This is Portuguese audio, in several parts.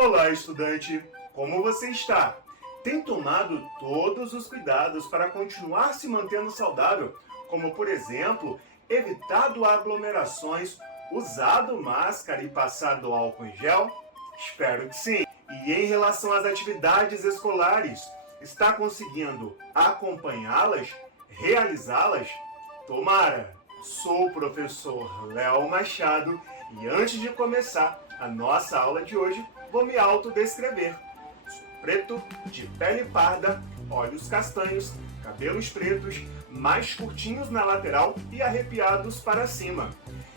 Olá, estudante! Como você está? Tem tomado todos os cuidados para continuar se mantendo saudável, como, por exemplo, evitado aglomerações, usado máscara e passado álcool em gel? Espero que sim! E em relação às atividades escolares, está conseguindo acompanhá-las, realizá-las? Tomara! Sou o professor Léo Machado e antes de começar a nossa aula de hoje, vou me autodescrever. Sou preto, de pele parda, olhos castanhos, cabelos pretos, mais curtinhos na lateral e arrepiados para cima.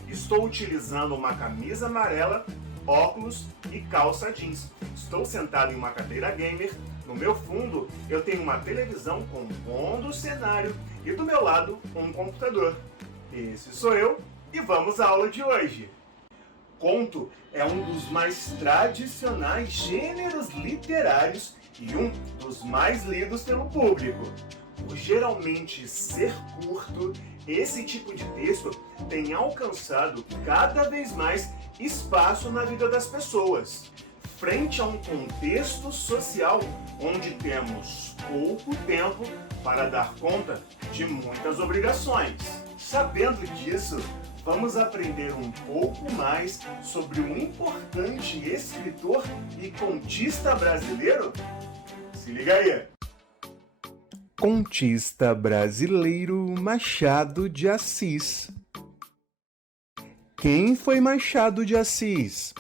Estou utilizando uma camisa amarela, óculos e calça jeans. Estou sentado em uma cadeira gamer. No meu fundo, eu tenho uma televisão com bom cenário e do meu lado, um computador. Esse sou eu e vamos à aula de hoje. Conto é um dos mais tradicionais gêneros literários e um dos mais lidos pelo público. Por geralmente ser curto, esse tipo de texto tem alcançado cada vez mais espaço na vida das pessoas, frente a um contexto social onde temos pouco tempo para dar conta de muitas obrigações. Sabendo disso, vamos aprender um pouco mais sobre um importante escritor e contista brasileiro? Se liga aí! Contista brasileiro Machado de Assis. Quem foi Machado de Assis?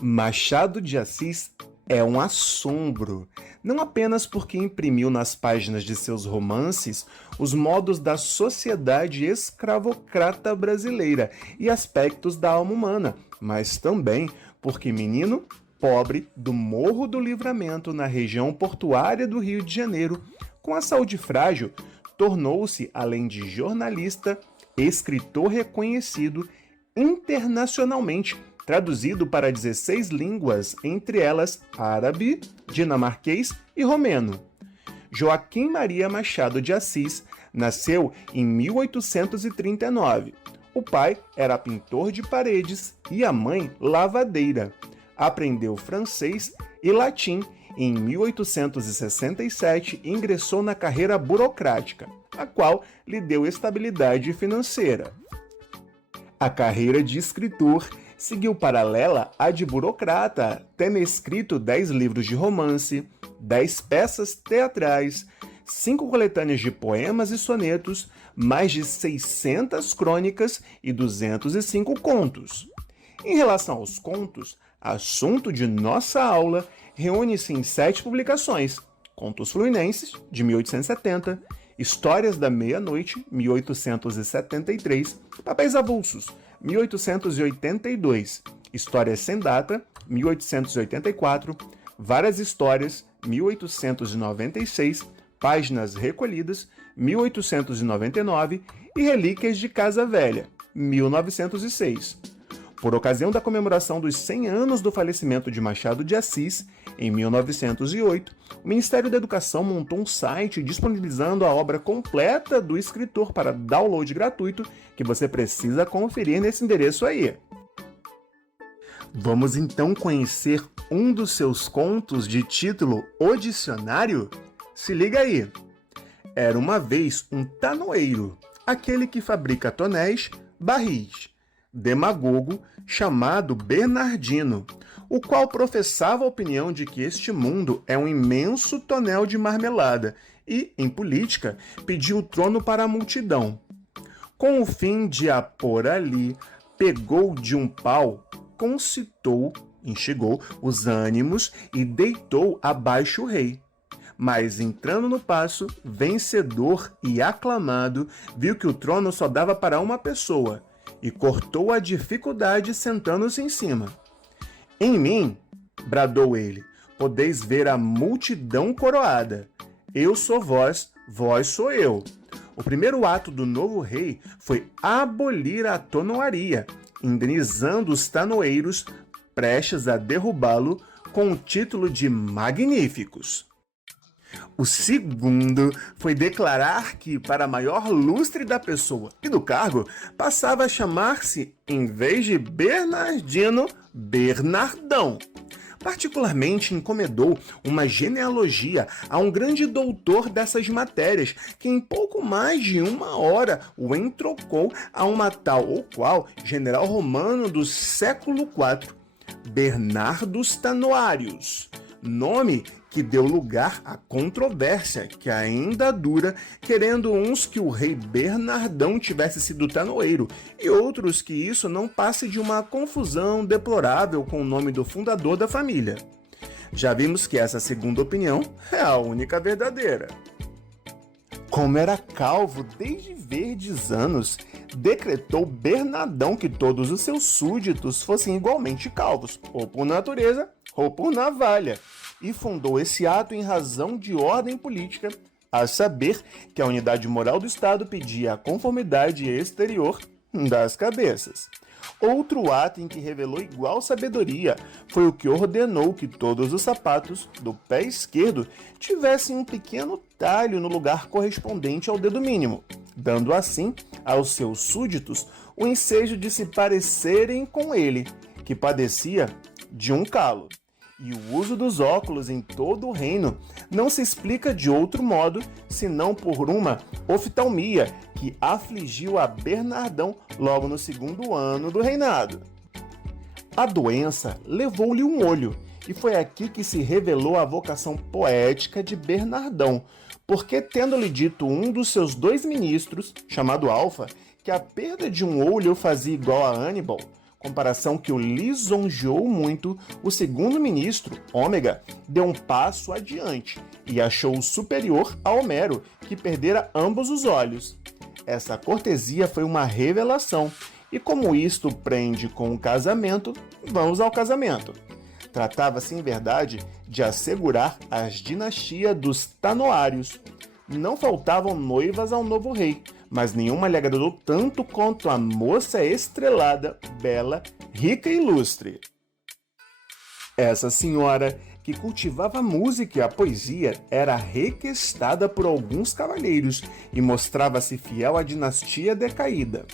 Machado de Assis é um assombro, não apenas porque imprimiu nas páginas de seus romances os modos da sociedade escravocrata brasileira e aspectos da alma humana, mas também porque menino pobre do Morro do Livramento, na região portuária do Rio de Janeiro, com a saúde frágil, tornou-se, além de jornalista, escritor reconhecido internacionalmente, traduzido para 16 línguas, entre elas árabe, dinamarquês e romeno. Joaquim Maria Machado de Assis nasceu em 1839. O pai era pintor de paredes e a mãe lavadeira. Aprendeu francês e latim. Em 1867, ingressou na carreira burocrática, a qual lhe deu estabilidade financeira. A carreira de escritor seguiu paralela à de burocrata, tendo escrito 10 livros de romance, 10 peças teatrais, 5 coletâneas de poemas e sonetos, mais de 600 crônicas e 205 contos. Em relação aos contos, assunto de nossa aula, reúne-se em 7 publicações: Contos Fluminenses, de 1870, Histórias da Meia-Noite, 1873, Papéis Avulsos, 1882, Histórias Sem Data, 1884, Várias Histórias, 1896, Páginas Recolhidas, 1899 e Relíquias de Casa Velha, 1906. Por ocasião da comemoração dos 100 anos do falecimento de Machado de Assis, em 1908, o Ministério da Educação montou um site disponibilizando a obra completa do escritor para download gratuito, que você precisa conferir nesse endereço aí. Vamos então conhecer um dos seus contos de título O Dicionário? Se liga aí! Era uma vez um tanoeiro, aquele que fabrica tonéis, barris, demagogo chamado Bernardino, o qual professava a opinião de que este mundo é um imenso tonel de marmelada e, em política, pediu o trono para a multidão. Com o fim de a pôr ali, pegou de um pau, concitou, enxugou os ânimos e deitou abaixo o rei. Mas, entrando no paço, vencedor e aclamado, viu que o trono só dava para uma pessoa, e cortou a dificuldade sentando-se em cima. Em mim, bradou ele, podeis ver a multidão coroada. Eu sou vós, vós sou eu. O primeiro ato do novo rei foi abolir a tonoaria, indenizando os tanoeiros, prestes a derrubá-lo com o título de magníficos. O segundo foi declarar que, para maior lustre da pessoa e do cargo, passava a chamar-se, em vez de Bernardino, Bernardão. particularmente encomendou uma genealogia a um grande doutor dessas matérias, que em pouco mais de 1 hora o entrocou a uma tal ou qual general romano do século IV, Bernardus Tanoarius, nome que deu lugar à controvérsia que ainda dura, querendo uns que o rei Bernardão tivesse sido tanoeiro e outros que isso não passe de uma confusão deplorável com o nome do fundador da família. Já vimos que essa segunda opinião é a única verdadeira. Como era calvo desde verdes anos, decretou Bernardão que todos os seus súditos fossem igualmente calvos, ou por natureza, ou por navalha, e fundou esse ato em razão de ordem política, a saber que a unidade moral do Estado pedia a conformidade exterior das cabeças. Outro ato em que revelou igual sabedoria foi o que ordenou que todos os sapatos do pé esquerdo tivessem um pequeno talho no lugar correspondente ao dedo mínimo, dando assim aos seus súditos o ensejo de se parecerem com ele, que padecia de um calo. E o uso dos óculos em todo o reino não se explica de outro modo senão por uma oftalmia que afligiu a Bernardão logo no 2º ano do reinado. A doença levou-lhe um olho, e foi aqui que se revelou a vocação poética de Bernardão, porque tendo-lhe dito um dos seus 2 ministros, chamado Alfa, que a perda de um olho fazia igual a Hannibal, comparação que o lisonjeou muito, o 2º ministro, Ômega, deu um passo adiante e achou-o superior a Homero, que perdera ambos os olhos. Essa cortesia foi uma revelação, e como isto prende com o casamento, vamos ao casamento. Tratava-se, em verdade, de assegurar a dinastia dos Tanoários. Não faltavam noivas ao novo rei, mas nenhuma lhe agradou tanto quanto a moça estrelada, bela, rica e ilustre. Essa senhora, que cultivava a música e a poesia, era requestada por alguns cavalheiros e mostrava-se fiel à dinastia decaída.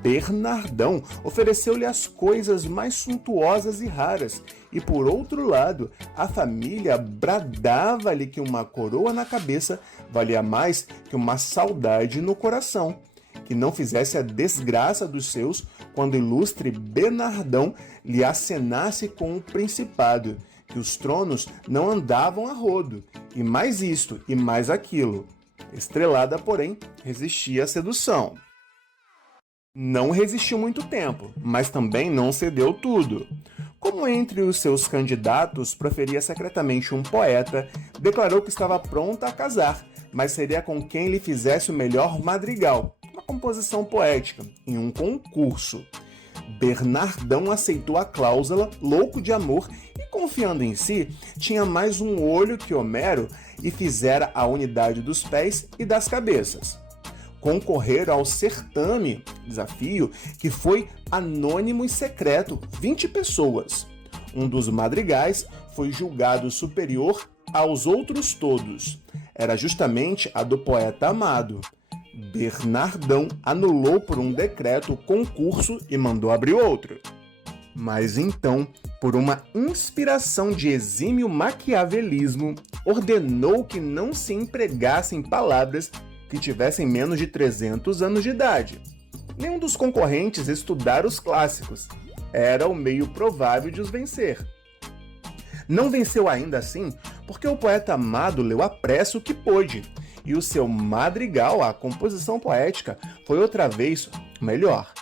Bernardão ofereceu-lhe as coisas mais suntuosas e raras, e por outro lado, a família bradava-lhe que uma coroa na cabeça valia mais que uma saudade no coração, que não fizesse a desgraça dos seus quando o ilustre Bernardão lhe acenasse com o principado, que os tronos não andavam a rodo, e mais isto e mais aquilo. Estrelada, porém, resistia à sedução. Não resistiu muito tempo, mas também não cedeu tudo. Como entre os seus candidatos proferia secretamente um poeta, declarou que estava pronta a casar, mas seria com quem lhe fizesse o melhor madrigal, uma composição poética, em um concurso. Bernardão aceitou a cláusula, louco de amor e confiando em si, tinha mais um olho que Homero e fizera a unidade dos pés e das cabeças. Concorreram ao certame, desafio, que foi anônimo e secreto, 20 pessoas. Um dos madrigais foi julgado superior aos outros todos. Era justamente a do poeta amado. Bernardão anulou por um decreto o concurso e mandou abrir outro. Mas então, por uma inspiração de exímio maquiavelismo, ordenou que não se empregassem palavras que tivessem menos de 300 anos de idade. Nenhum dos concorrentes estudara os clássicos. Era o meio provável de os vencer. Não venceu ainda assim porque o poeta amado leu à pressa o que pôde, e o seu madrigal, a composição poética, foi outra vez melhor.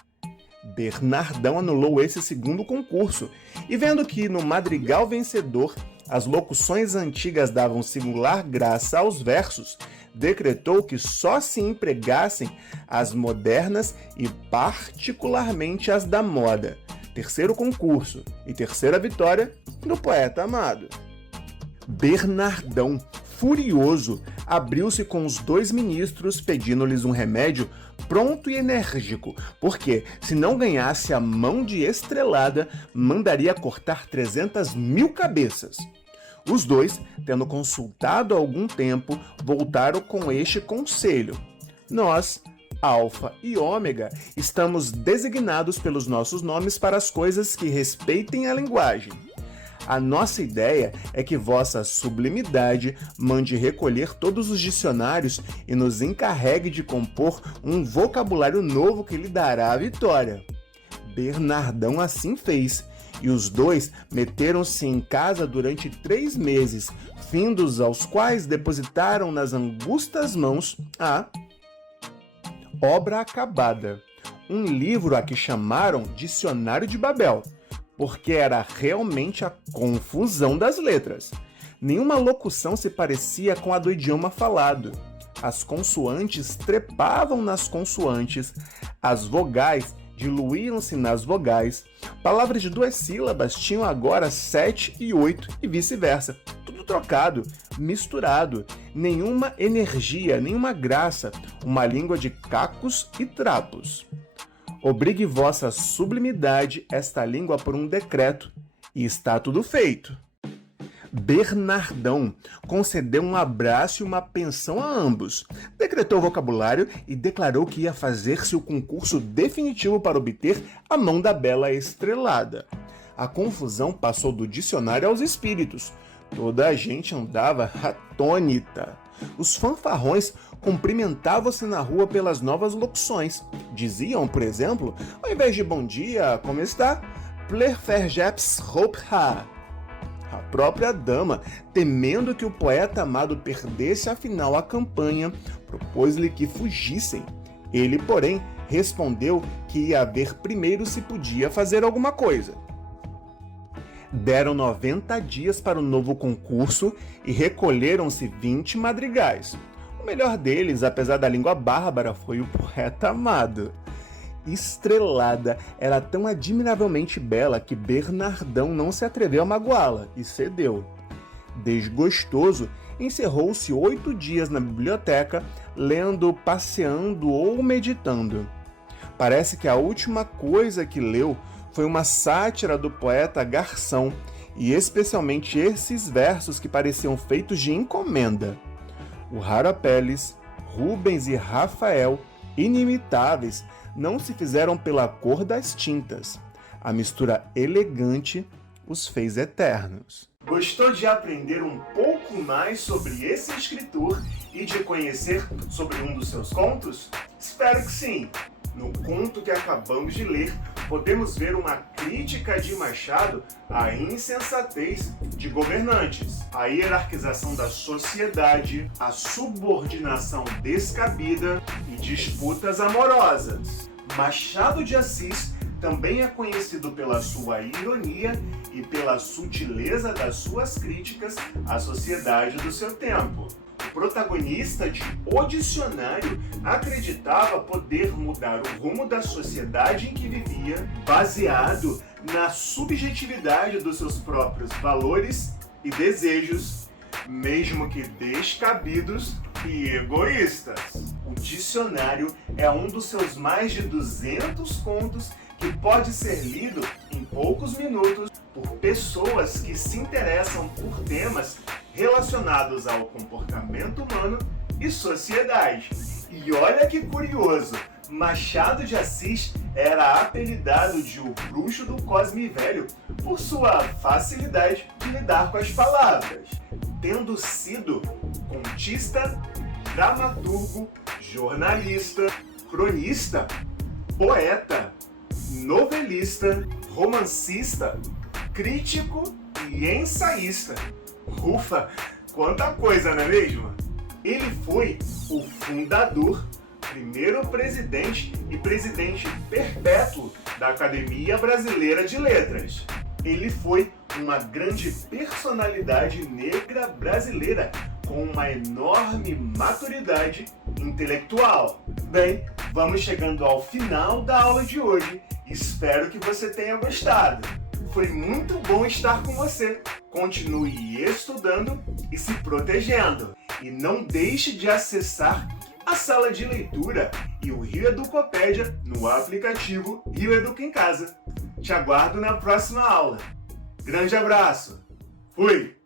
Bernardão anulou esse segundo concurso, e vendo que no madrigal vencedor as locuções antigas davam singular graça aos versos, decretou que só se empregassem as modernas e particularmente as da moda. Terceiro concurso e terceira vitória do poeta amado. Bernardão, furioso, abriu-se com os 2 ministros pedindo-lhes um remédio pronto e enérgico, porque, se não ganhasse a mão de Estrelada, mandaria cortar 300.000 cabeças. Os 2, tendo consultado há algum tempo, voltaram com este conselho: nós, Alfa e Ômega, estamos designados pelos nossos nomes para as coisas que respeitem a linguagem. A nossa ideia é que Vossa Sublimidade mande recolher todos os dicionários e nos encarregue de compor um vocabulário novo que lhe dará a vitória. Bernardão assim fez, e os dois meteram-se em casa durante 3 meses, findos aos quais depositaram nas angustas mãos a obra acabada, um livro a que chamaram Dicionário de Babel, porque era realmente a confusão das letras. Nenhuma locução se parecia com a do idioma falado. As consoantes trepavam nas consoantes, as vogais diluíam-se nas vogais, palavras de 2 sílabas tinham agora 7 e 8 e vice-versa. Tudo trocado, misturado, nenhuma energia, nenhuma graça, uma língua de cacos e trapos. Obrigue Vossa Sublimidade esta língua por um decreto, e está tudo feito. Bernardão concedeu um abraço e uma pensão a ambos, decretou o vocabulário e declarou que ia fazer-se o concurso definitivo para obter a mão da bela estrelada. A confusão passou do dicionário aos espíritos. Toda a gente andava atônita. Os fanfarrões cumprimentavam-se na rua pelas novas locuções. Diziam, por exemplo, ao invés de bom dia, como está? Plerferjeps Hopha. A própria dama, temendo que o poeta amado perdesse afinal a campanha, propôs-lhe que fugissem. Ele, porém, respondeu que ia ver primeiro se podia fazer alguma coisa. Deram 90 dias para o novo concurso e recolheram-se 20 madrigais. O melhor deles, apesar da língua bárbara, foi o poeta amado. Estrelada era tão admiravelmente bela que Bernardão não se atreveu a magoá-la e cedeu. Desgostoso, encerrou-se 8 dias na biblioteca, lendo, passeando ou meditando. Parece que a última coisa que leu foi uma sátira do poeta Garção, e especialmente esses versos que pareciam feitos de encomenda. O Raro Apelles, Rubens e Rafael, inimitáveis, não se fizeram pela cor das tintas. A mistura elegante os fez eternos. Gostou de aprender um pouco mais sobre esse escritor e de conhecer sobre um dos seus contos? Espero que sim! No conto que acabamos de ler, podemos ver uma crítica de Machado à insensatez de governantes, à hierarquização da sociedade, à subordinação descabida e disputas amorosas. Machado de Assis também é conhecido pela sua ironia e pela sutileza das suas críticas à sociedade do seu tempo. O protagonista de O Dicionário acreditava poder mudar o rumo da sociedade em que vivia, baseado na subjetividade dos seus próprios valores e desejos, mesmo que descabidos e egoístas. O Dicionário é um dos seus mais de 200 contos que pode ser lido em poucos minutos por pessoas que se interessam por temas relacionados ao comportamento humano e sociedade. E olha que curioso, Machado de Assis era apelidado de o bruxo do Cosme Velho por sua facilidade de lidar com as palavras, tendo sido contista, dramaturgo, jornalista, cronista, poeta, novelista, romancista, crítico e ensaísta. Ufa, quanta coisa, não é mesmo? Ele foi o fundador, primeiro presidente e presidente perpétuo da Academia Brasileira de Letras. Ele foi uma grande personalidade negra brasileira com uma enorme maturidade intelectual. Bem, vamos chegando ao final da aula de hoje. Espero que você tenha gostado. Foi muito bom estar com você. Continue estudando e se protegendo. E não deixe de acessar a sala de leitura e o Rio Educopédia no aplicativo Rio Educa em Casa. Te aguardo na próxima aula. Grande abraço. Fui!